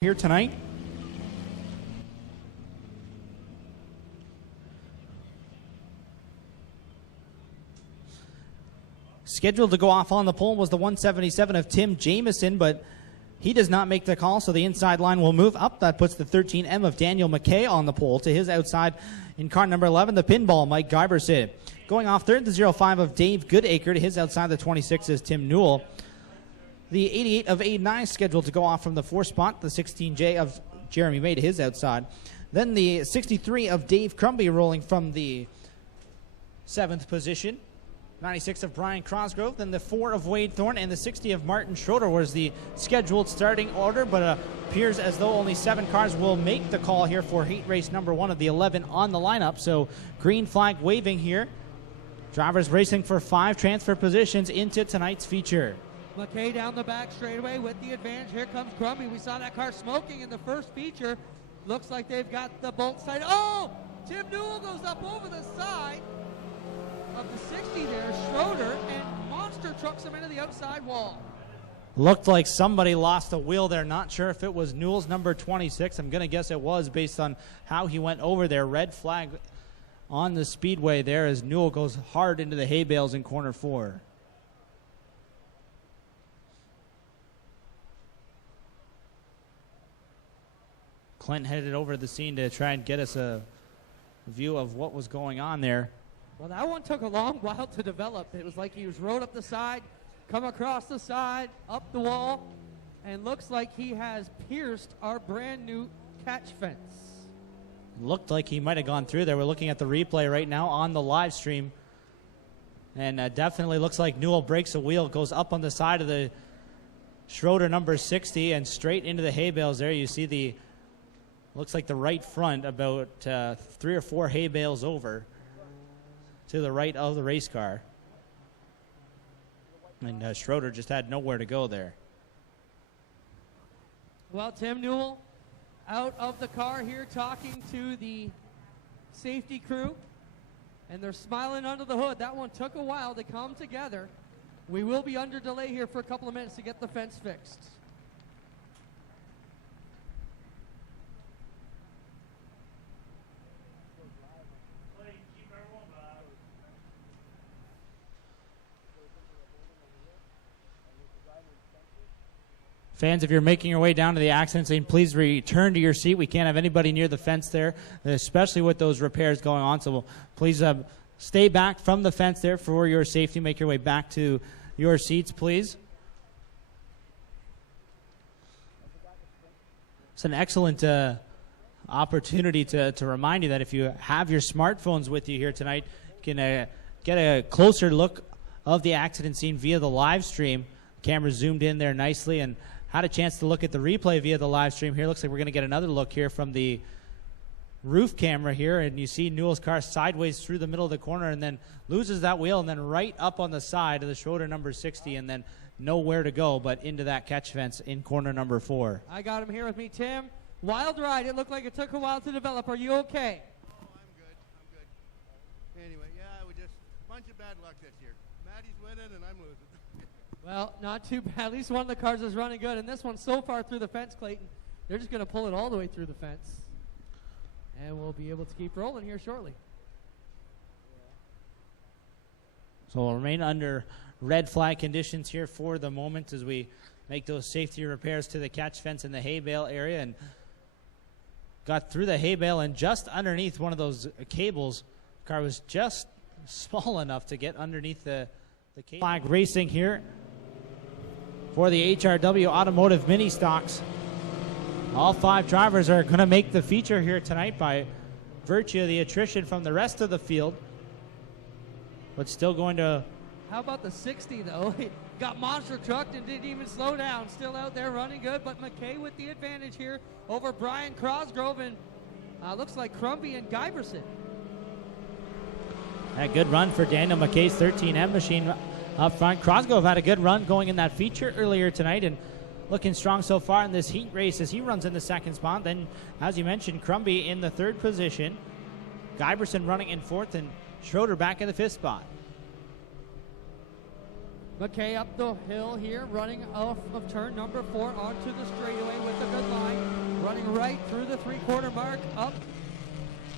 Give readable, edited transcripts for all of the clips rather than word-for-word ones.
here tonight. Scheduled to go off on the pole was the 177 of Tim Jamieson, but he does not make the call, so the inside line will move up. That puts the 13M of Daniel McKay on the pole. To his outside in car number 11, the pinball, Mike Giberson. Going off third, the 05 of Dave Goodacre. To his outside, the 26 is Tim Newell. The 88 of A9 scheduled to go off from the 4 spot. The 16J of Jeremy May to his outside. Then the 63 of Dave Crumby rolling from the 7th position. 96 of Brian Crosgrove, then the 4 of Wade Thorne, and the 60 of Martin Schroeder was the scheduled starting order, but appears as though only 7 cars will make the call here for heat race number 1 of the 11 on the lineup. So green flag waving here. Drivers racing for 5 transfer positions into tonight's feature. McKay down the back straightaway with the advantage. Here comes Crumby. We saw that car smoking in the first feature. Looks like they've got the bolt side. Oh! Tim Newell goes up over the side of the 60 there, Schroeder, and Monster trucks him into the outside wall. Looked like somebody lost a wheel there. Not sure if it was Newell's number 26. I'm going to guess it was based on how he went over there. Red flag on the speedway there as Newell goes hard into the hay bales in corner 4. Clint headed over to the scene to try and get us a view of what was going on there. Well, that one took a long while to develop. It was like he was rode up the side, come across the side, up the wall, and looks like he has pierced our brand new catch fence. Looked like he might have gone through there. We're looking at the replay right now on the live stream. And definitely looks like Newell breaks a wheel, goes up on the side of the Schroeder number 60 and straight into the hay bales there. You see the, looks like the right front about 3 or 4 hay bales over to the right of the race car. And Schroeder just had nowhere to go there. Well, Tim Newell out of the car here talking to the safety crew, and they're smiling under the hood. That one took a while to come together. We will be under delay here for a couple of minutes to get the fence fixed. Fans, if you're making your way down to the accident scene, please return to your seat. We can't have anybody near the fence there, especially with those repairs going on. So please stay back from the fence there for your safety. Make your way back to your seats, please. It's an excellent opportunity to remind you that if you have your smartphones with you here tonight, you can get a closer look of the accident scene via the live stream. Camera zoomed in there nicely and had a chance to look at the replay via the live stream here. Looks like we're going to get another look here from the roof camera here, and you see Newell's car sideways through the middle of the corner and then loses that wheel and then right up on the side of the Schroeder number 60 and then nowhere to go but into that catch fence in corner number 4. I got him here with me, Tim. Wild ride. It looked like it took a while to develop. Are you okay? Oh, I'm good. Anyway, yeah, we just a bunch of bad luck this year. Maddie's winning and I'm losing. Well, not too bad. At least one of the cars is running good. And this one so far through the fence, Clayton, they're just going to pull it all the way through the fence. And we'll be able to keep rolling here shortly. So we'll remain under red flag conditions here for the moment as we make those safety repairs to the catch fence in the hay bale area. And got through the hay bale and just underneath one of those cables. The car was just small enough to get underneath the cable. Flag racing here for the HRW Automotive Mini Stocks. All 5 drivers are going to make the feature here tonight by virtue of the attrition from the rest of the field. But still going to... How about the 60, though? He got monster trucked and didn't even slow down. Still out there running good, but McKay with the advantage here over Brian Crosgrove and looks like Crumby and Giberson. A good run for Daniel McKay's 13M machine up front. Crosgrove had a good run going in that feature earlier tonight and looking strong so far in this heat race as he runs in the 2nd spot. Then, as you mentioned, Crumby in the 3rd position. Giberson running in 4th and Schroeder back in the 5th spot. McKay up the hill here, running off of turn number 4 onto the straightaway with a good line. Running right through the 3/4 mark, up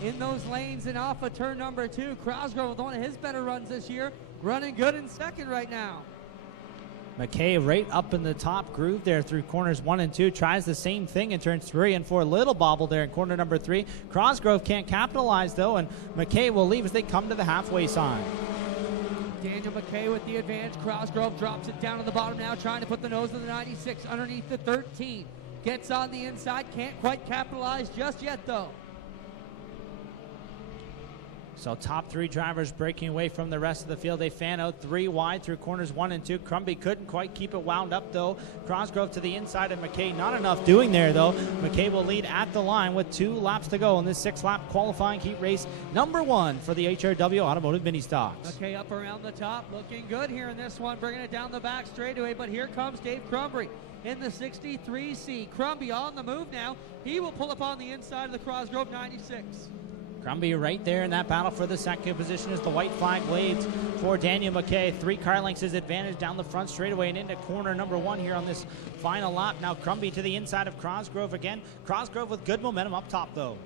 in those lanes and off of turn number 2. Crosgrove with one of his better runs this year. Running good in second right now. McKay right up in the top groove there through corners 1 and 2. Tries the same thing in turns 3 and 4. Little bobble there in corner number 3. Crosgrove can't capitalize though, and McKay will leave as they come to the halfway sign. Daniel McKay with the advantage. Crosgrove drops it down to the bottom now, trying to put the nose of the 96 underneath the 13. Gets on the inside, can't quite capitalize just yet though. So top 3 drivers breaking away from the rest of the field. They fan out 3 wide through corners 1 and 2. Crumby couldn't quite keep it wound up though. Crosgrove to the inside of McKay. Not enough doing there though. McKay will lead at the line with 2 laps to go in this 6-lap qualifying heat race number 1 for the HRW Automotive Mini Stocks. McKay up around the top, looking good here in this one, bringing it down the back straightaway, but here comes Dave Crumby in the 63C. Crumby on the move now. He will pull up on the inside of the Crosgrove 96. Crumby right there in that battle for the second position as the white flag waves for Daniel McKay. 3 car lengths his advantage down the front straightaway and into corner number 1 here on this final lap. Now Crumby to the inside of Crosgrove again. Crosgrove with good momentum up top though.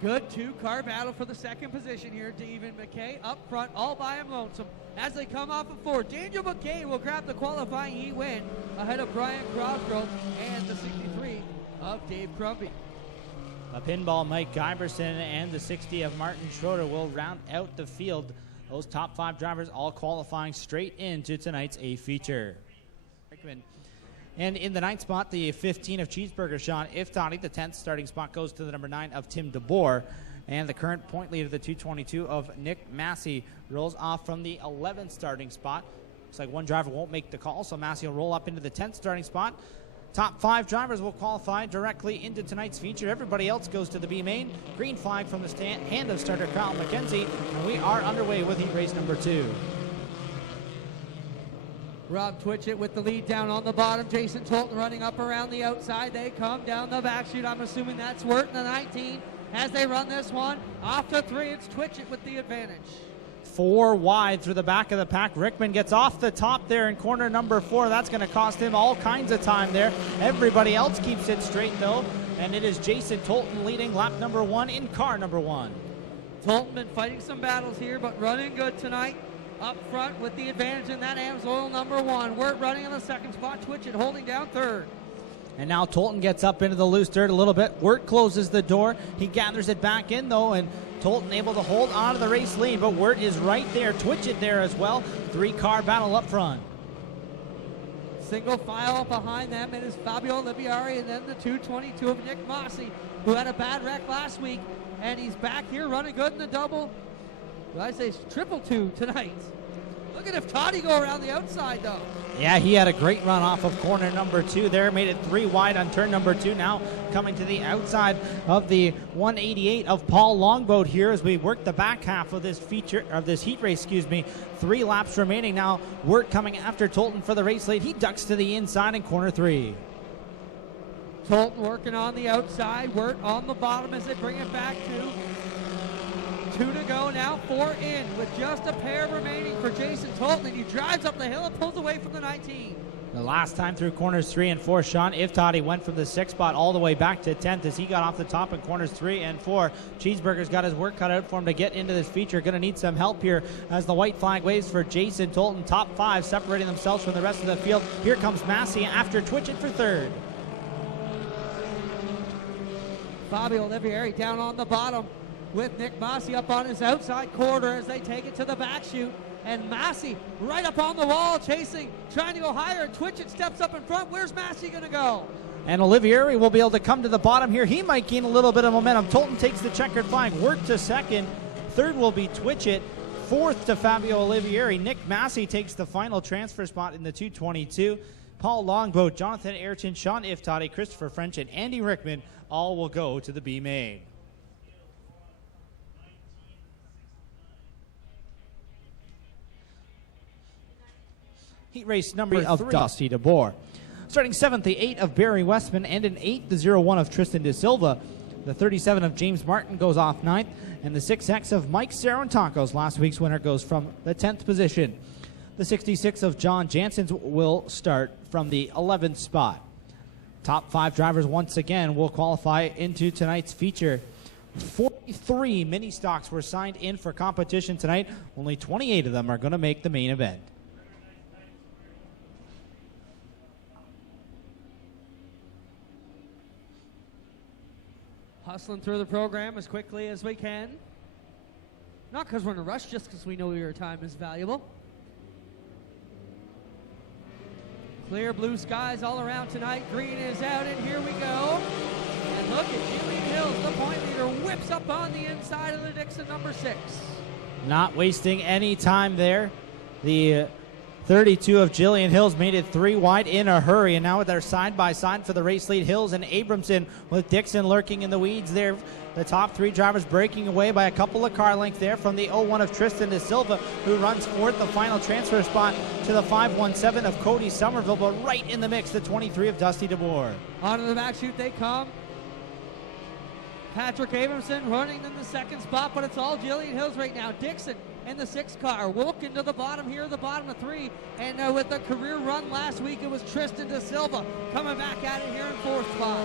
Good 2-car battle for the second position here. David McKay up front all by him lonesome. As they come off of 4, Daniel McKay will grab the qualifying heat win ahead of Brian Crosgrove and the 63 of Dave Crumby. A pinball Mike Giberson and the 60 of Martin Schroeder will round out the field. Those top 5 drivers all qualifying straight into tonight's A feature. And in the 9th spot, the 15 of Cheeseburger, Sean Iftani. The 10th starting spot goes to the number 9 of Tim DeBoer. And the current point leader, the 222 of Nick Massey, rolls off from the 11th starting spot. Looks like one driver won't make the call, so Massey will roll up into the 10th starting spot. Top 5 drivers will qualify directly into tonight's feature. Everybody else goes to the B main. Green flag from the hand of starter Kyle McKenzie, and we are underway with heat race number 2. Rob Twitchett with the lead down on the bottom. Jason Tolton running up around the outside. They come down the back chute. I'm assuming that's Wirt in the 19. As they run this one, off to 3, it's Twitchett with the advantage. 4 wide through the back of the pack. Rickman gets off the top there in corner number 4. That's going to cost him all kinds of time there. Everybody else keeps it straight though, and it is Jason Tolton leading lap number 1 in car number 1. Tolton been fighting some battles here, but running good tonight. Up front with the advantage in that AMSOIL number 1. Wirt running in the 2nd spot. Twitchett holding down 3rd. And now Tolton gets up into the loose dirt a little bit. Wirt closes the door. He gathers it back in though, and Tolton able to hold on to the race lead, but Wirt is right there. Twitchett there as well. 3-car battle up front. Single file behind them, it is Fabio Libiari and then the 222 of Nick Mossy, who had a bad wreck last week, and he's back here running good in the double. Well, I say triple 2 tonight. Look at if Toddy go around the outside though. Yeah, he had a great run off of corner number 2 there. Made it 3 wide on turn number 2. Now coming to the outside of the 188 of Paul Longboat here as we work the back half of this feature, of this heat race, 3 laps remaining now. Wirt coming after Tolton for the race lead. He ducks to the inside in corner 3. Tolton working on the outside. Wirt on the bottom as they bring it back to 2 to go now, 4 in with just a pair remaining for Jason Tolton, and he drives up the hill and pulls away from the 19. The last time through corners 3 and 4, Sean Iftani went from the 6th spot all the way back to 10th as he got off the top in corners 3 and 4. Cheeseburger's got his work cut out for him to get into this feature. Going to need some help here as the white flag waves for Jason Tolton. Top 5 separating themselves from the rest of the field. Here comes Massey after Twitchett for 3rd. Fabio Olivieri down on the bottom with Nick Massey up on his outside quarter as they take it to the back chute. And Massey right up on the wall, chasing, trying to go higher. Twitchett steps up in front. Where's Massey going to go? And Olivieri will be able to come to the bottom here. He might gain a little bit of momentum. Tolton takes the checkered flag. Wirt to 2nd. 3rd will be Twitchett. 4th to Fabio Olivieri. Nick Massey takes the final transfer spot in the 222. Paul Longboat, Jonathan Ayrton, Sean Iftani, Christopher French, and Andy Rickman all will go to the B main. Heat race number 3 of Dusty DeBoer. Starting 7th, the 8 of Barry Westman, and an 8, the 01 of Tristan De Silva. The 37 of James Martin goes off 9th, and the 6X of Mike Sarantakos, last week's winner, goes from the 10th position. The 66 of John Jansen will start from the 11th spot. Top 5 drivers once again will qualify into tonight's feature. 43 mini stocks were signed in for competition tonight. Only 28 of them are going to make the main event. Hustling through the program as quickly as we can. Not because we're in a rush, just because we know your time is valuable. Clear blue skies all around tonight. Green is out, and here we go. And look at Jillian Hills, the point leader, whips up on the inside of the Dixon number 6. Not wasting any time there. The 32 of Jillian Hills made it 3 wide in a hurry, and now they're side by side for the race lead. Hills and Abramson with Dixon lurking in the weeds there. The top 3 drivers breaking away by a couple of car lengths there from the 01 of Tristan De Silva, who runs fourth. The final transfer spot to the 517 of Cody Somerville, but right in the mix, the 23 of Dusty DeBoer. Onto the back chute they come. Patrick Abramson running in the 2nd spot, but it's all Jillian Hills right now. Dixon in the 6th car. Wilkin to the bottom here, the bottom of 3. And with the career run last week, it was Tristan De Silva coming back at it here in 4th spot.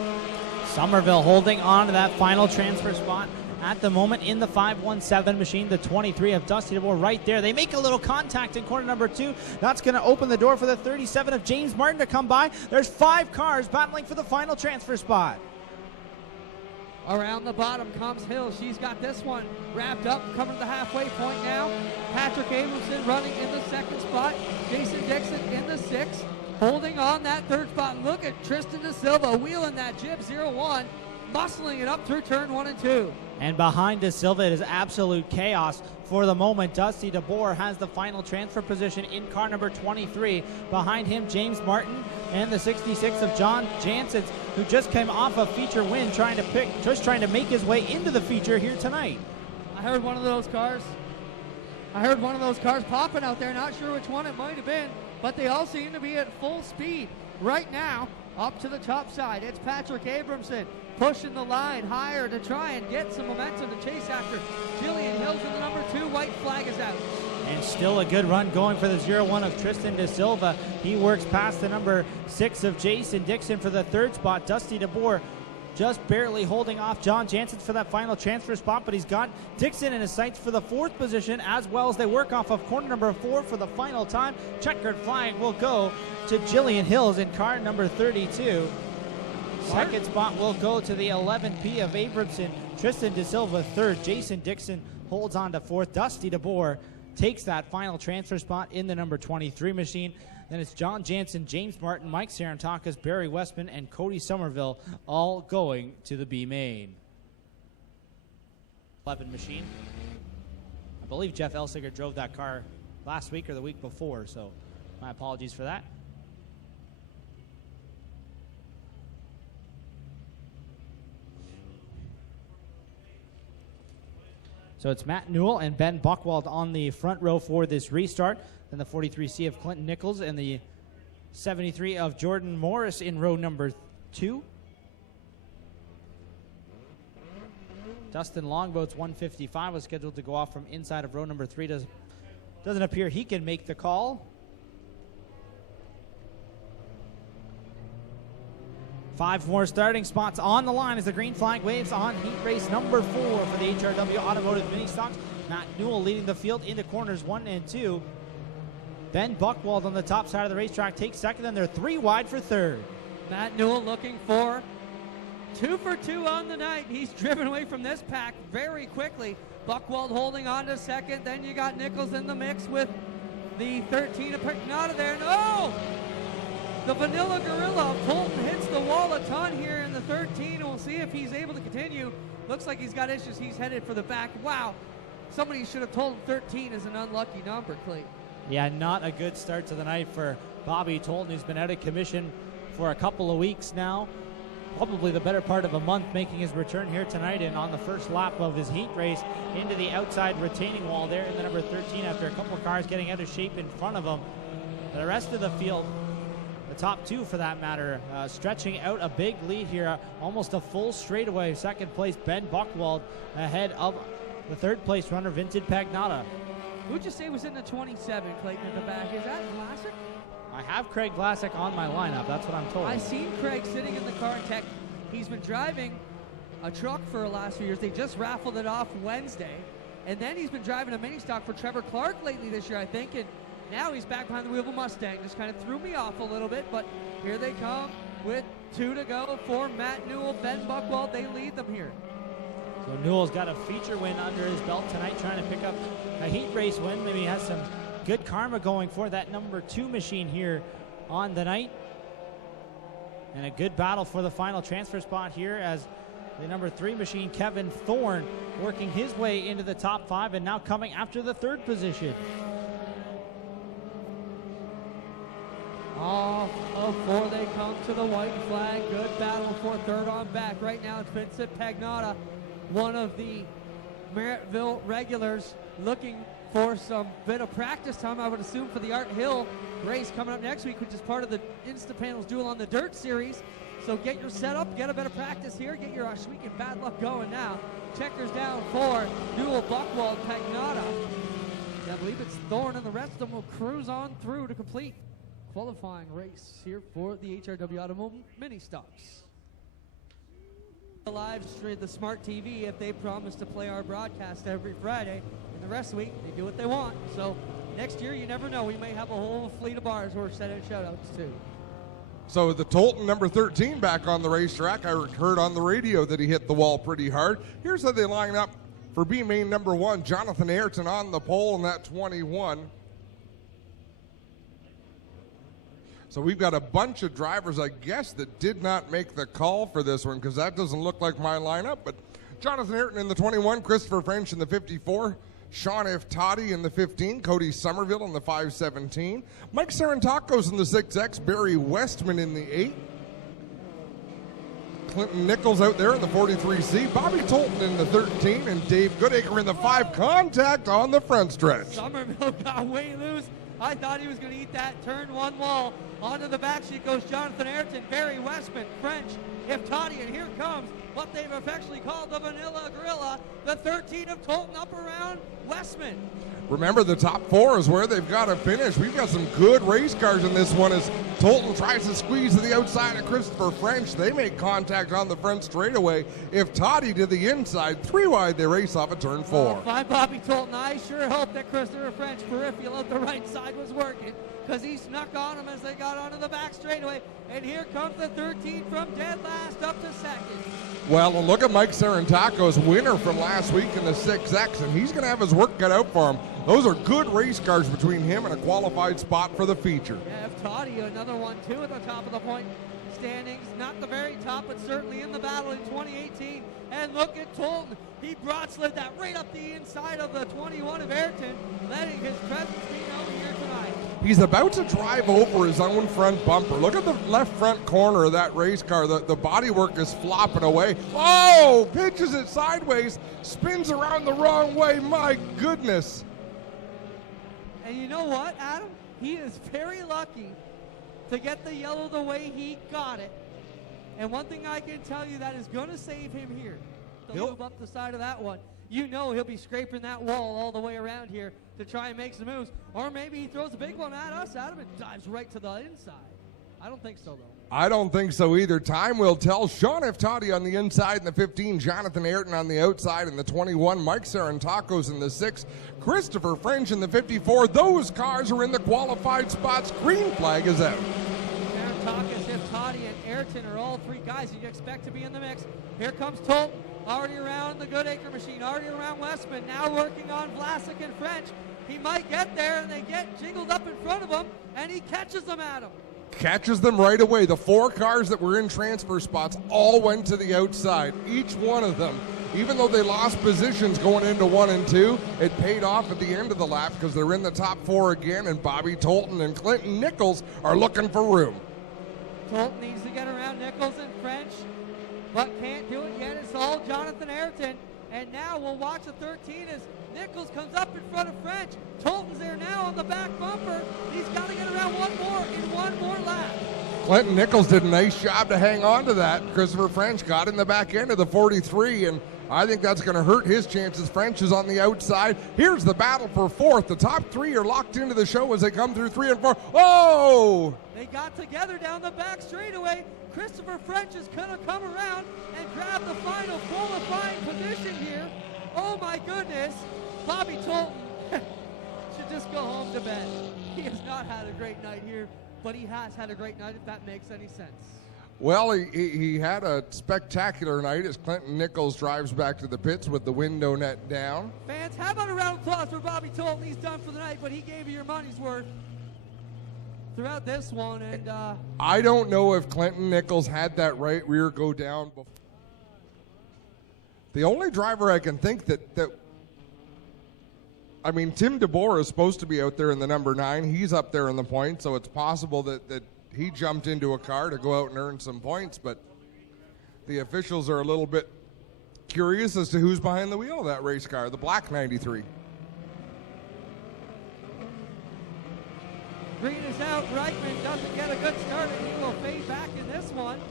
Somerville holding on to that final transfer spot at the moment in the 517 machine. The 23 of Dusty DeBoer right there. They make a little contact in corner number 2. That's going to open the door for the 37 of James Martin to come by. There's 5 cars battling for the final transfer spot. Around the bottom comes Hill. She's got this one wrapped up, coming to the halfway point now. Patrick Abramson running in the 2nd spot. Jason Dixon in the 6th, holding on that 3rd spot. And look at Tristan De Silva wheeling that Jib 01, muscling it up through turn 1 and 2. And behind De Silva, it is absolute chaos for the moment. Dusty DeBoer has the final transfer position in car number 23. Behind him, James Martin and the 66 of John Jansen, who just came off a feature win, trying to make his way into the feature here tonight. I heard one of those cars popping out there. Not sure which one it might have been, but they all seem to be at full speed right now up to the top side. It's Patrick Abramson pushing the line higher to try and get some momentum to chase after Jillian Hills in the number 2. White flag is out. And still a good run going for the 01 of Tristan De Silva. He works past the number 6 of Jason Dixon for the 3rd spot. Dusty DeBoer just barely holding off John Jansen for that final transfer spot, but he's got Dixon in his sights for the 4th position, as well as they work off of corner number 4 for the final time. Checkered flag will go to Jillian Hills in car number 32. 2nd spot will go to the 11P of Abramson. Tristan De Silva 3rd. Jason Dixon holds on to 4th. Dusty DeBoer takes that final transfer spot in the number 23 machine. Then it's John Jansen, James Martin, Mike Sarantakis, Barry Westman, and Cody Somerville all going to the B main. 11 machine. I believe Jeff Elsiger drove that car last week or the week before, so my apologies for that. So it's Matt Newell and Ben Buchwald on the front row for this restart. Then the 43C of Clinton Nichols and the 73 of Jordan Morris in row number 2. Dustin Longboat's 155 was scheduled to go off from inside of row number 3. Doesn't appear he can make the call. 5 more starting spots on the line as the green flag waves on heat race number 4 for the HRW Automotive Mini Stocks. Matt Newell leading the field into corners 1 and 2. Ben Buchwald on the top side of the racetrack takes 2nd, and they're 3 wide for 3rd. Matt Newell looking for 2 for 2 on the night. He's driven away from this pack very quickly. Buchwald holding on to 2nd. Then you got Nichols in the mix with the 13 of Pignata there. No! The Vanilla Gorilla of Colton hits the wall a ton here in the 13. We'll see if he's able to continue. Looks like he's got issues. He's headed for the back. Wow. Somebody should have told him 13 is an unlucky number, Clete. Yeah, not a good start to the night for Bobby Tolton, who's been out of commission for a couple of weeks now. Probably the better part of a month, making his return here tonight and on the first lap of his heat race into the outside retaining wall there in the number 13 after a couple of cars getting out of shape in front of him. The rest of the field, the top 2 for that matter, stretching out a big lead here, almost a full straightaway. 2nd place, Ben Buchwald ahead of the 3rd place runner, Vinted Pagnata. Who'd you say was in the 27, Clayton, at the back? Is that Vlasic? I have Craig Vlasic on my lineup. That's what I'm told. I seen Craig sitting in the car in tech. He's been driving a truck for the last few years. They just raffled it off Wednesday. And then he's been driving a mini stock for Trevor Clark lately this year, I think. And now he's back behind the wheel of a Mustang. Just kind of threw me off a little bit. But here they come with 2 to go for Matt Newell, Ben Buchwald. They lead them here. So Newell's got a feature win under his belt tonight, trying to pick up a heat race win. Maybe he has some good karma going for that number 2 machine here on the night. And a good battle for the final transfer spot here as the number 3 machine, Kevin Thorne, working his way into the top 5 and now coming after the 3rd position. Off of 4, they come to the white flag. Good battle for 3rd on back. Right now it's Vincent Pagnotta, one of the Merrittville regulars, looking for some bit of practice time, I would assume, for the Art Hill race coming up next week, which is part of the Insta Panels Duel on the Dirt series. So get your setup, get a bit of practice here, get your sweet and bad luck going now. Checkers down for Newell, Buchwald, Pagnotta. I believe it's Thorne, and the rest of them will cruise on through to complete qualifying race here for the HRW Automobile Mini Stocks. Live stream the Smart TV if they promise to play our broadcast every Friday, and the rest of the week they do what they want. So next year, you never know, we may have a whole fleet of bars we're sending shout-outs to. So the Tolton number 13 back on the racetrack. I heard on the radio that he hit the wall pretty hard. Here's how they line up for B main number 1. Jonathan Ayrton on the pole in that 21. So we've got a bunch of drivers, I guess, that did not make the call for this one because that doesn't look like my lineup. But Jonathan Ayrton in the 21, Christopher French in the 54, Sean F. Toddy in the 15, Cody Somerville in the 517, Mike Sarantakos in the 6X, Barry Westman in the 8, Clinton Nichols out there in the 43C, Bobby Tolton in the 13, and Dave Goodacre in the 5. Contact on the front stretch. Somerville got way loose. I thought he was going to eat that turn 1 wall. Onto the back sheet goes Jonathan Ayrton, Barry Westman, French, F. Toddy, and here comes what they've affectionately called the Vanilla Gorilla, the 13 of Tolton up around Westman. Remember, the top 4 is where they've got to finish. We've got some good race cars in this one as Tolton tries to squeeze to the outside of Christopher French. They make contact on the front straightaway. If Toddy to the inside, 3 wide, they race off at turn 4. Fine Bobby Tolton. I sure hope that Christopher French peripheral out the right side was working, because he snuck on them as they got onto the back straightaway. And here comes the 13 from dead last up to 2nd. Well, look at Mike Sarantakos, winner from last week in the 6X, and he's going to have his work cut out for him. Those are good race cars between him and a qualified spot for the feature. Yeah, F. Toddy, another one too at the top of the point standings. Not the very top, but certainly in the battle in 2018. And look at Tolton. He broad slid that right up the inside of the 21 of Ayrton, letting his presence be known here tonight. He's about to drive over his own front bumper. Look at the left front corner of that race car. The bodywork is flopping away. Oh, pitches it sideways, spins around the wrong way. My goodness. And you know what, Adam? He is very lucky to get the yellow the way he got it. And one thing I can tell you that is going to save him here. To move up the side of that one. You know he'll be scraping that wall all the way around here to try and make some moves. Or maybe he throws a big one at us, Adam, and dives right to the inside. I don't think so, though. I don't think so either. Time will tell. Sean F. Toddy on the inside in the 15, Jonathan Ayrton on the outside in the 21, Mike Sarantakos in the 6, Christopher French in the 54. Those cars are in the qualified spots. Green flag is out. Sarantakos, F. Toddy, and Ayrton are all 3 guys you'd expect to be in the mix. Here comes Tolton, already around the Goodacre machine, already around Westman, now working on Vlasic and French. He might get there, and they get jiggled up in front of him, and he catches them at him. Catches them right away. The 4 cars that were in transfer spots all went to the outside. Each one of them, even though they lost positions going into 1 and 2, it paid off at the end of the lap because they're in the top 4 again, and Bobby Tolton and Clinton Nichols are looking for room. Tolton needs to get around Nichols and French, but can't do it yet. It's all Jonathan Ayrton. And now we'll watch the 13 as Nichols comes up in front of French. Tolton's there now on the back bumper. He's got to get around one more lap. Clinton Nichols did a nice job to hang on to that. Christopher French got in the back end of the 43, and I think that's going to hurt his chances. French is on the outside. Here's the battle for fourth. The top three are locked into the show as they come through 3 and 4. Oh! They got together down the back straightaway. Christopher French is going to come around and grab the final qualifying position here. Oh my goodness. Bobby Tolton should just go home to bed. He has not had a great night here, but he has had a great night, if that makes any sense. Well, he had a spectacular night as Clinton Nichols drives back to the pits with the window net down. Fans, how about a round of applause for Bobby Tolton? He's done for the night, but he gave you your money's worth throughout this one. And I don't know if Clinton Nichols had that right rear go down before. The only driver I can think that I mean, Tim DeBoer is supposed to be out there in the number 9. He's up there in the points, so it's possible that he jumped into a car to go out and earn some points, but the officials are a little bit curious as to who's behind the wheel of that race car, the black 93. Green is out. Reichman doesn't get a good start, and he will fade back in this one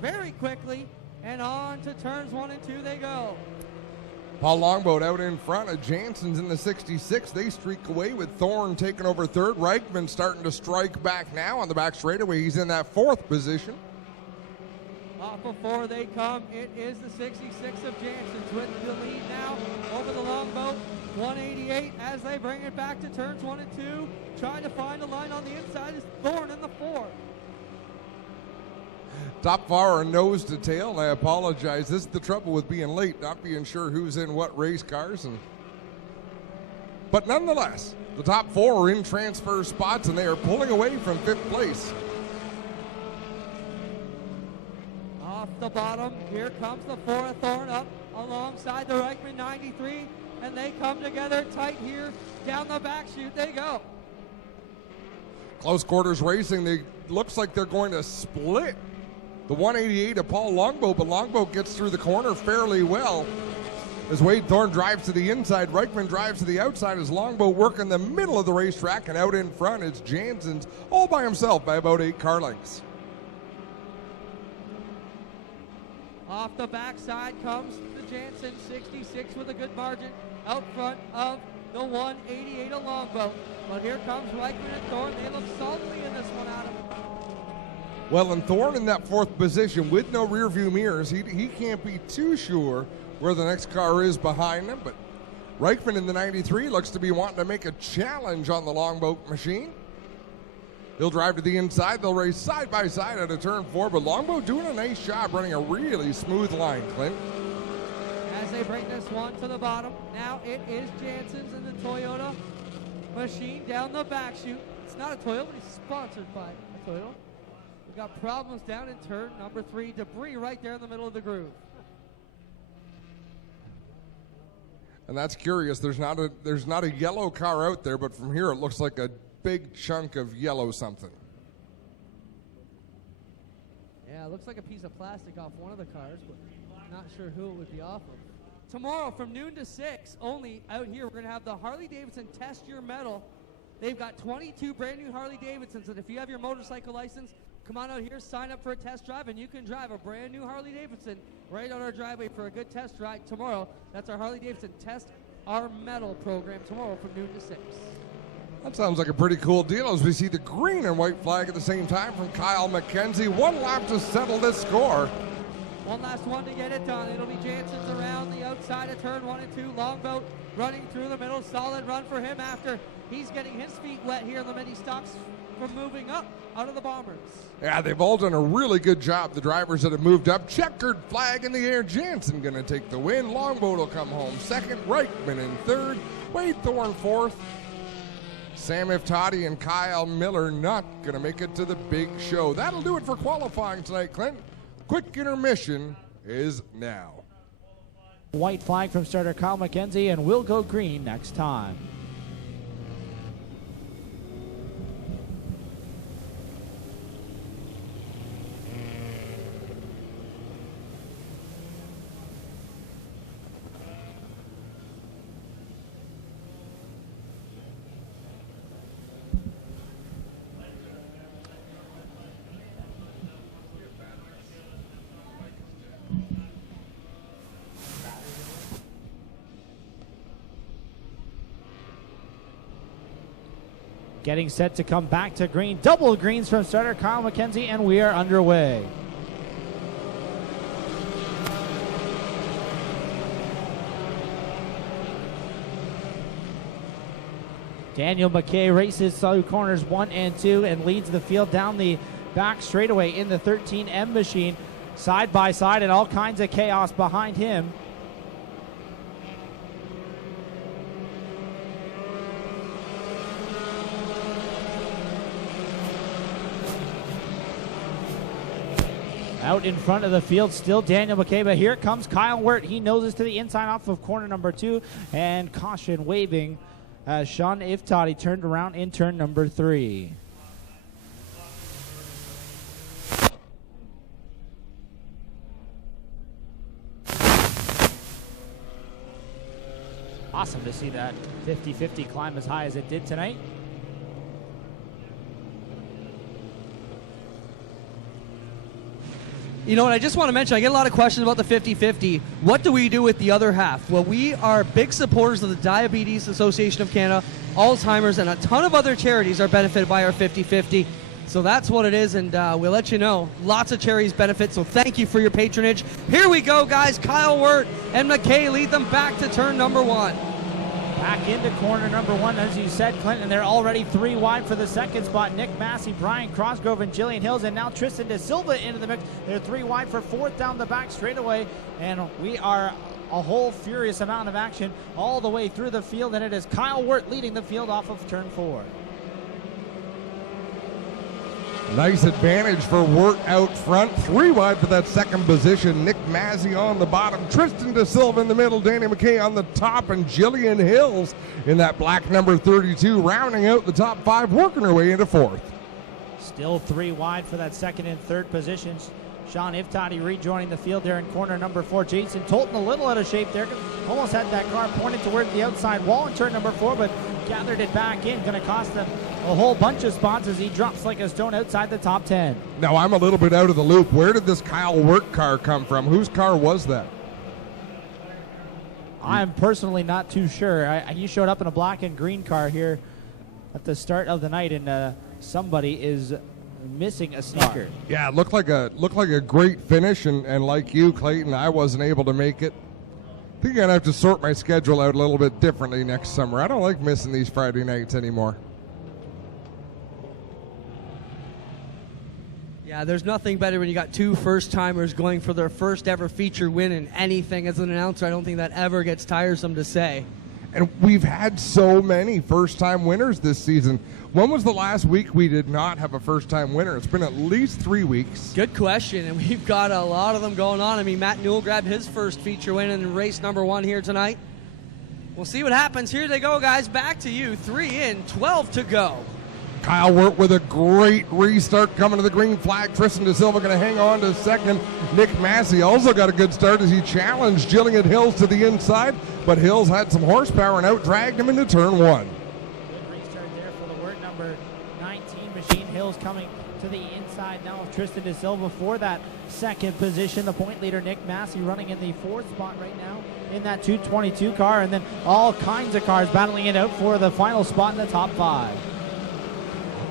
very quickly, and on to turns 1 and 2 they go. Paul Longboat out in front of Jansen's in the 66. They streak away with Thorne taking over third. Reichman starting to strike back now on the back straightaway. He's in that 4th position. Off of 4 they come. It is the 66 of Jansen's with the lead now over the Longboat. 188 as they bring it back to turns 1 and 2. Trying to find a line on the inside is Thorne in the 4. Top far nose to tail, and I apologize. This is the trouble with being late, not being sure who's in what race cars. But nonetheless, the top 4 are in transfer spots, and they are pulling away from 5th place. Off the bottom, here comes the 4 of Thorne up alongside the Reichman 93, and they come together tight here. Down the back chute they go. Close quarters racing. Looks like they're going to split the 188 of Paul Longboat, but Longboat gets through the corner fairly well as Wade Thorne drives to the inside. Reichman drives to the outside as Longboat working the middle of the racetrack, and out in front is Jansen's all by himself by about 8 car lengths. Off the backside comes the Jansen 66 with a good margin out front of the 188 of Longboat. But here comes Reichman and Thorne. They look solidly in this one, Adam. Well, and Thorne in that 4th position with no rear view mirrors. He can't be too sure where the next car is behind him, but Reichman in the 93 looks to be wanting to make a challenge on the Longboat machine. He'll drive to the inside. They'll race side by side at a turn 4, but Longboat doing a nice job running a really smooth line, Clint. As they bring this one to the bottom, now it is Jansen's in the Toyota machine down the back chute. It's not a Toyota, but it's sponsored by a Toyota. We've got problems down in turn number 3. Debris right there in the middle of the groove. And that's curious. There's not a yellow car out there, but from here it looks like a big chunk of yellow something. Yeah, it looks like a piece of plastic off one of the cars, but not sure who it would be off of. Tomorrow from noon to 6, only out here, we're going to have the Harley-Davidson Test Your Metal. They've got 22 brand new Harley-Davidsons, and if you have your motorcycle license, come on out here, sign up for a test drive, and you can drive a brand new Harley-Davidson right on our driveway for a good test ride tomorrow. That's our Harley-Davidson Test Our Metal program tomorrow from noon to 6. That sounds like a pretty cool deal as we see the green and white flag at the same time from Kyle McKenzie. 1 lap to settle this score. One last one to get it done. It'll be Jansen's around the outside of turn 1 and 2. Longboat running through the middle. Solid run for him after he's getting his feet wet here in the Ministocks from moving up out of the Bombers. Yeah, they've all done a really good job. The drivers that have moved up. Checkered flag in the air. Jansen going to take the win. Longboat will come home second. Reichman in third. Wade Thorne fourth. Sam Iftati and Kyle Miller not going to make it to the big show. That'll do it for qualifying tonight, Clint. Quick intermission is now. White flag from starter Kyle McKenzie, and we'll go green next time. getting set to come back to green. Double greens from starter Kyle McKenzie, and we are underway. Daniel McKay races through corners 1 and 2 and leads the field down the back straightaway in the 13M machine, side by side, and all kinds of chaos behind him. Out in front of the field, still Daniel McKay, but here comes Kyle Wirt. He noses to the inside off of corner number 2, and caution waving as Sean Iftati turned around in turn number 3. Awesome to see that 50-50 climb as high as it did tonight. You know what, I just want to mention, I get a lot of questions about the 50-50. What do we do with the other half? Well, we are big supporters of the Diabetes Association of Canada, Alzheimer's, and a ton of other charities are benefited by our 50-50. So that's what it is, and we'll let you know. Lots of charities benefit, so thank you for your patronage. Here we go, guys. Kyle Wirt and McKay lead them back to turn number 1. Back into corner number 1, as you said, Clinton. They're already 3 wide for the second spot. Nick Massey, Brian Crossgrove, and Jillian Hills, and now Tristan De Silva into the mix. They're 3 wide for 4th down the back straightaway, and we are a whole furious amount of action all the way through the field, and it is Kyle Wirt leading the field off of turn 4. Nice advantage for Wirt out front. 3 wide for that second position. Nick Massey on the bottom. Tristan De Silva in the middle. Danny McKay on the top. And Jillian Hills in that black number 32, rounding out the top 5, working her way into 4th. Still 3 wide for that second and third positions. Sean Iftati rejoining the field there in corner number 4. Jason Tolton a little out of shape there. Almost had that car pointed towards the outside wall in turn number 4, but gathered it back in. Going to cost them a whole bunch of spots as he drops like a stone outside the top 10. Now, I'm a little bit out of the loop. Where did this Kyle Wirt car come from? Whose car was that? I'm personally not too sure. He showed up in a black and green car here at the start of the night, and somebody is missing a sneaker. Yeah, it looked like a great finish, and like you, Clayton, I wasn't able to make it. I think I'm gonna have to sort my schedule out a little bit differently next summer. I don't like missing these Friday nights anymore. Yeah, there's nothing better when you got 2 first-timers going for their first ever feature win in anything. As an announcer, I don't think that ever gets tiresome to say. And we've had so many first-time winners this season. When was the last week we did not have a first-time winner? It's been at least 3 weeks. Good question, and we've got a lot of them going on. I mean, Matt Newell grabbed his first feature win in race number 1 here tonight. We'll see what happens. Here they go, guys. Back to you. 3 in, 12 to go. Kyle Wirt with a great restart coming to the green flag. Tristan De Silva going to hang on to second. Nick Massey also got a good start as he challenged Jillian Hills to the inside, but Hills had some horsepower and out-dragged him into turn 1. Good restart there for the Wirt number 19 machine. Hills coming to the inside now of Tristan De Silva for that second position. The point leader, Nick Massey, running in the 4th spot right now in that 222 car, and then all kinds of cars battling it out for the final spot in the top 5.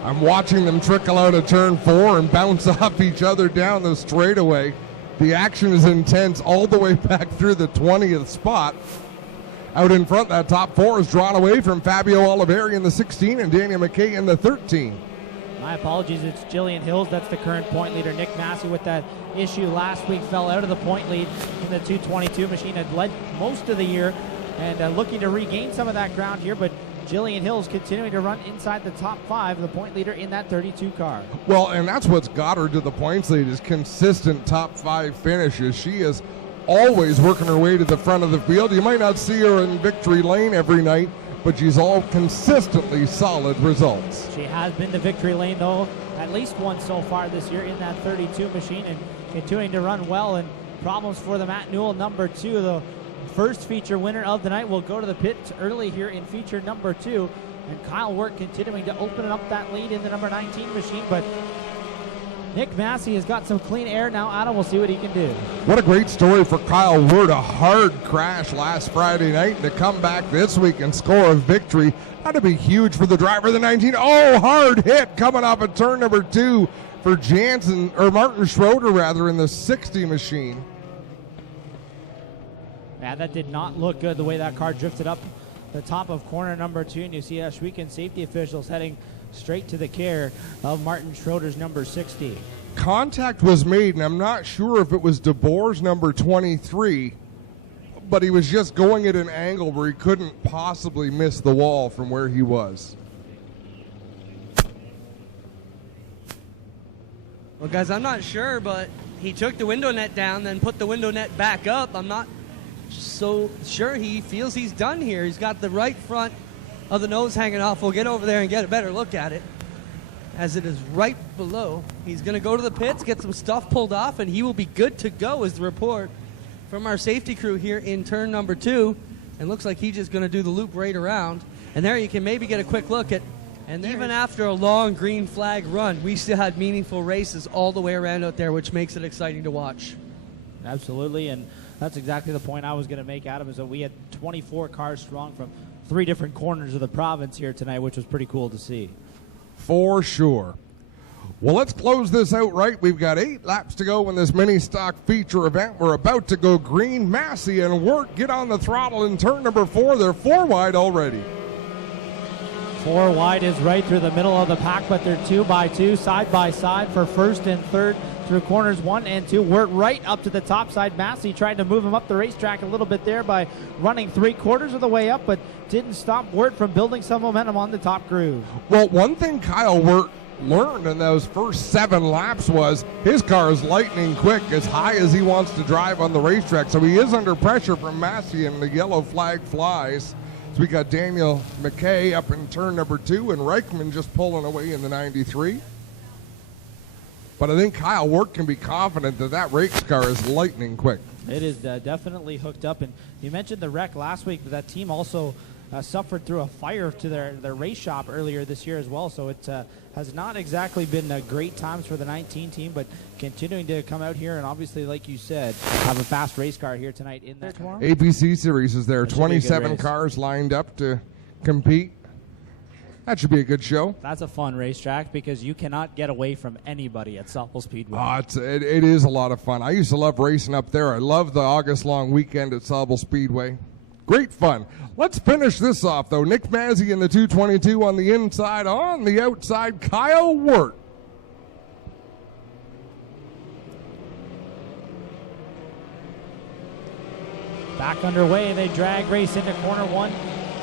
I'm watching them trickle out of turn 4 and bounce off each other down the straightaway. The action is intense all the way back through the 20th spot. Out in front, that top 4 is drawn away from Fabio Oliveri in the 16 and Daniel McKay in the 13. My apologies, it's Jillian Hills. That's the current point leader. Nick Massey with that issue last week fell out of the point lead in the 222 machine. Had led most of the year and looking to regain some of that ground here, but Jillian Hills continuing to run inside the top 5, the point leader in that 32 car. Well, and that's what's got her to the points lead is consistent top 5 finishes. She is always working her way to the front of the field. You might not see her in victory lane every night, but she's all consistently solid results. She has been to victory lane, though, at least once so far this year in that 32 machine, and continuing to run well. And problems for the Matt Newell number 2, the first feature winner of the night, will go to the pits early here in feature number 2. And Kyle Wirt continuing to open up that lead in the number 19 machine, but Nick Massey has got some clean air now. Adam, we'll see what he can do. What a great story for Kyle Wirt. A hard crash last Friday night, and to come back this week and score a victory. That'd be huge for the driver of the 19. Oh, hard hit coming off of turn number 2 for Martin Schroeder rather, in the 60 machine. Yeah, that did not look good the way that car drifted up the top of corner number 2, and you see Ashwegan safety officials heading straight to the care of Martin Schroeder's number 60. Contact was made, and I'm not sure if it was DeBoer's number 23, but he was just going at an angle where he couldn't possibly miss the wall from where he was. Well, guys, I'm not sure, but he took the window net down, then put the window net back up. I'm not so sure he feels he's done here. He's got the right front of the nose hanging off. We'll get over there and get a better look at it, as it is right below. He's going to go to the pits, get some stuff pulled off, and he will be good to go, is the report from our safety crew here in turn number 2. And looks like he's just going to do the loop right around. And there you can maybe get a quick look at, and even after a long green flag run, we still had meaningful races all the way around out there, which makes it exciting to watch. Absolutely, and that's exactly the point I was going to make, Adam, is that we had 24 cars strong from 3 different corners of the province here tonight, which was pretty cool to see. For sure. Well, let's close this out right. We've got 8 laps to go in this mini stock feature event. We're about to go green. Massey and Wirt get on the throttle in turn number 4. They're 4 wide already. 4 wide is right through the middle of the pack, but they're 2 by 2, side by side for first and third through corners 1 and 2. Wirt right up to the top side. Massey tried to move him up the racetrack a little bit there by running 3/4 of the way up, but didn't stop Wirt from building some momentum on the top groove. Well, one thing Kyle Wirt learned in those first 7 laps was his car is lightning quick, as high as he wants to drive on the racetrack. So he is under pressure from Massey, and the yellow flag flies. So we got Daniel McKay up in turn number 2, and Reichman just pulling away in the 93. But I think Kyle Wirt can be confident that that race car is lightning quick. It is definitely hooked up. And you mentioned the wreck last week, but that team also suffered through a fire to their race shop earlier this year as well. So it has not exactly been great times for the 19 team, but continuing to come out here and obviously, like you said, have a fast race car here tonight in there tomorrow. APC Series is there. 27 cars lined up to compete. That should be a good show. That's a fun racetrack because you cannot get away from anybody at Sauble Speedway. It is a lot of fun. I used to love racing up there. I love the August-long weekend at Sauble Speedway. Great fun. Let's finish this off, though. Nick Massey in the 222 on the inside. On the outside, Kyle Wirt. Back underway, they drag race into corner 1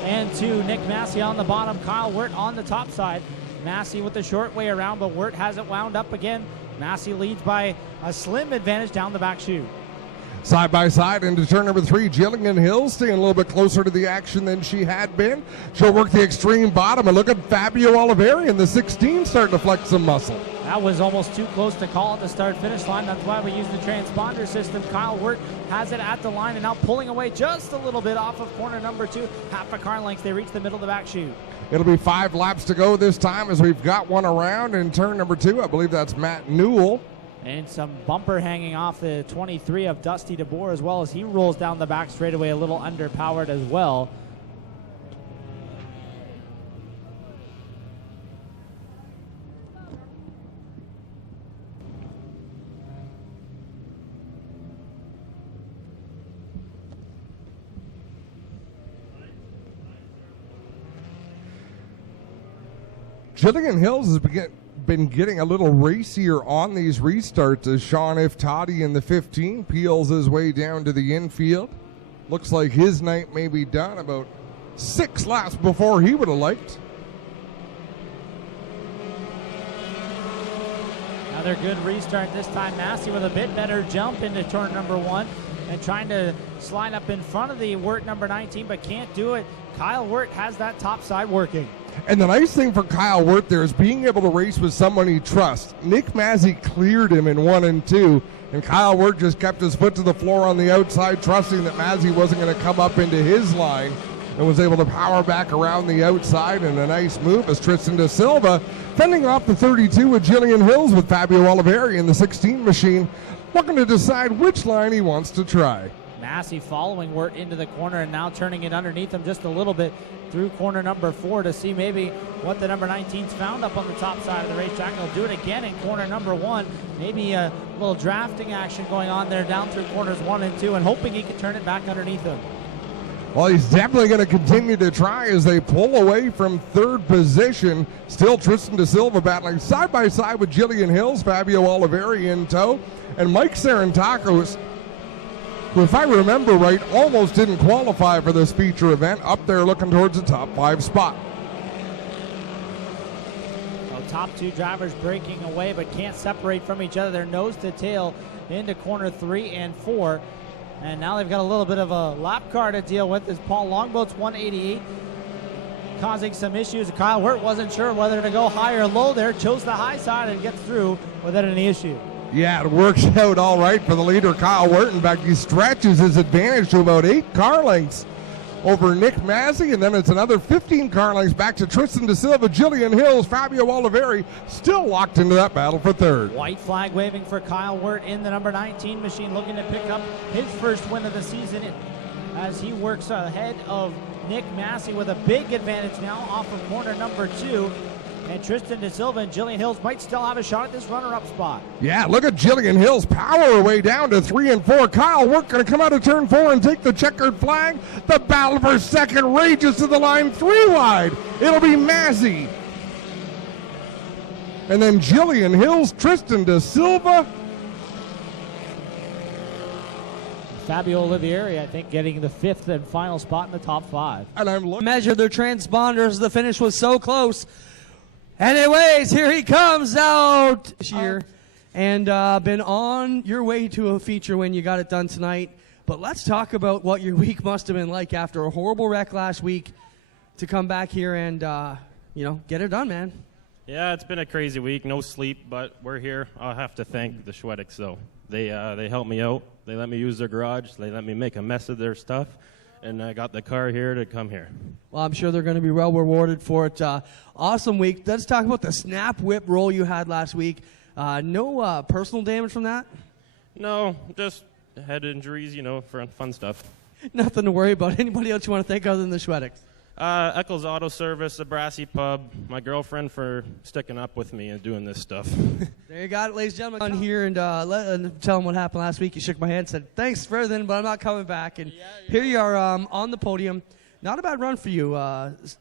and 2. Nick Massey on the bottom, Kyle Wirt on the top side. Massey with the short way around, but Wirt has it wound up again. Massey leads by a slim advantage down the back chute. Side by side into turn number 3, Jillian Hill staying a little bit closer to the action than she had been. She'll work the extreme bottom, and look at Fabio Oliveri in the 16 starting to flex some muscle. That was almost too close to call at the start-finish line. That's why we use the transponder system. Kyle Wirt has it at the line and now pulling away just a little bit off of corner number 2. Half a car length, they reach the middle of the back chute. It'll be 5 laps to go this time, as we've got one around in turn number 2. I believe that's Matt Newell. And some bumper hanging off the 23 of Dusty DeBoer, as well as he rolls down the back straightaway a little underpowered as well. Jillian Hills has been getting a little racier on these restarts as Sean Iftati in the 15 peels his way down to the infield. Looks like his night may be done about 6 laps before he would have liked. Another good restart this time. Massey with a bit better jump into turn number 1 and trying to slide up in front of the Wirt number 19, but can't do it. Kyle Wirt has that top side working. And the nice thing for Kyle Wirt there is being able to race with someone he trusts. Nick Massey cleared him in 1 and 2, and Kyle Wirt just kept his foot to the floor on the outside, trusting that Massey wasn't going to come up into his line. and was able to power back around the outside in a nice move as Tristan Da Silva fending off the 32 with Jillian Hills with Fabio Oliveri in the 16 machine, looking to decide which line he wants to try. Massey following Wirt into the corner and now turning it underneath him just a little bit through corner number 4 to see maybe what the number 19's found up on the top side of the racetrack. He'll do it again in corner number 1. Maybe a little drafting action going on there down through corners 1 and 2 and hoping he can turn it back underneath him. Well, he's definitely going to continue to try as they pull away from third position. Still Tristan Da Silva battling side by side with Jillian Hills, Fabio Oliveri in tow, and Mike Sarantakos, who, if I remember right, almost didn't qualify for this feature event, up there looking towards the top 5 spot. So top 2 drivers breaking away but can't separate from each other. They're nose to tail into corner 3 and 4. And now they've got a little bit of a lap car to deal with as Paul Longboat's 188 causing some issues. Kyle Wirt wasn't sure whether to go high or low there, chose the high side and gets through without any issue. Yeah, it works out all right for the leader, Kyle Wirt. In fact, he stretches his advantage to about 8 car lengths over Nick Massey, and then it's another 15 car lengths back to Tristan Da Silva, Jillian Hills, Fabio Oliveri, still locked into that battle for third. White flag waving for Kyle Wirt in the number 19 machine, looking to pick up his first win of the season as he works ahead of Nick Massey with a big advantage now off of corner number 2. And Tristan Da Silva and Jillian Hills might still have a shot at this runner-up spot. Yeah, look at Jillian Hills power her way down to 3 and 4. Kyle Wirt going to come out of turn 4 and take the checkered flag. The battle for second rages to the line 3 wide. It'll be Massey. And then Jillian Hills, Tristan Da Silva. Fabio Oliveri, I think, getting the 5th and final spot in the top 5. And I'm looking. Measure their transponders. The finish was so close. Anyways, here he comes out this year, and been on your way to a feature when you got it done tonight. But let's talk about what your week must have been like after a horrible wreck last week to come back here and, get it done, man. Yeah, it's been a crazy week. No sleep, but we're here. I'll have to thank the Schwedicks, though. They helped me out. They let me use their garage. They let me make a mess of their stuff. And I got the car here to come here. Well, I'm sure they're going to be well rewarded for it. Awesome week. Let's talk about the snap whip roll you had last week. No personal damage from that? No, just head injuries, fun stuff. Nothing to worry about. Anybody else you want to thank other than the Schwedicks? Eccles Auto Service, the Brassy Pub, my girlfriend for sticking up with me and doing this stuff. There you got it, ladies and gentlemen. On here and tell them what happened last week. You shook my hand and said, thanks for everything, but I'm not coming back. And here you are on the podium. Not a bad run for you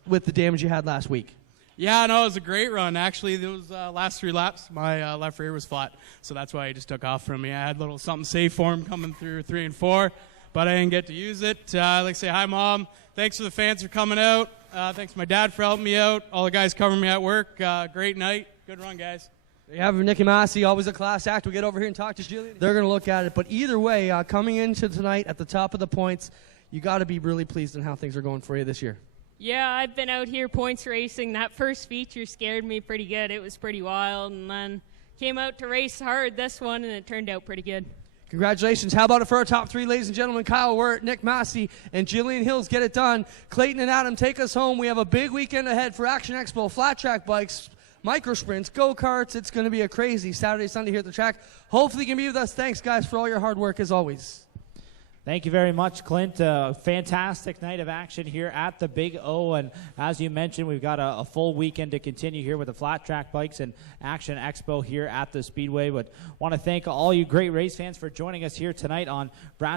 with the damage you had last week. Yeah, no, it was a great run. Actually, those last 3 laps, my left rear was flat, so that's why he just took off from me. I had a little something safe for him coming through 3 and 4, but I didn't get to use it. I'd like to say hi, Mom. Thanks for the fans for coming out. Thanks to my dad for helping me out. All the guys covering me at work. Great night. Good run, guys. You have Nicky Massey, always a class act. We'll get over here and talk to Jillian. They're going to look at it. But either way, coming into tonight at the top of the points, you got to be really pleased in how things are going for you this year. Yeah, I've been out here points racing. That first feature scared me pretty good. It was pretty wild. And then came out to race hard this one, and it turned out pretty good. Congratulations. How about it for our top 3, ladies and gentlemen? Kyle Wirt, Nick Massey, and Jillian Hills get it done. Clayton and Adam take us home. We have a big weekend ahead for Action Expo, flat track bikes, micro sprints, go-karts. It's going to be a crazy Saturday, Sunday here at the track. Hopefully you can be with us. Thanks, guys, for all your hard work as always. Thank you very much, Clint. Fantastic night of action here at the Big O. And as you mentioned, we've got a full weekend to continue here with the flat track bikes and Action Expo here at the Speedway. But want to thank all you great race fans for joining us here tonight on Brad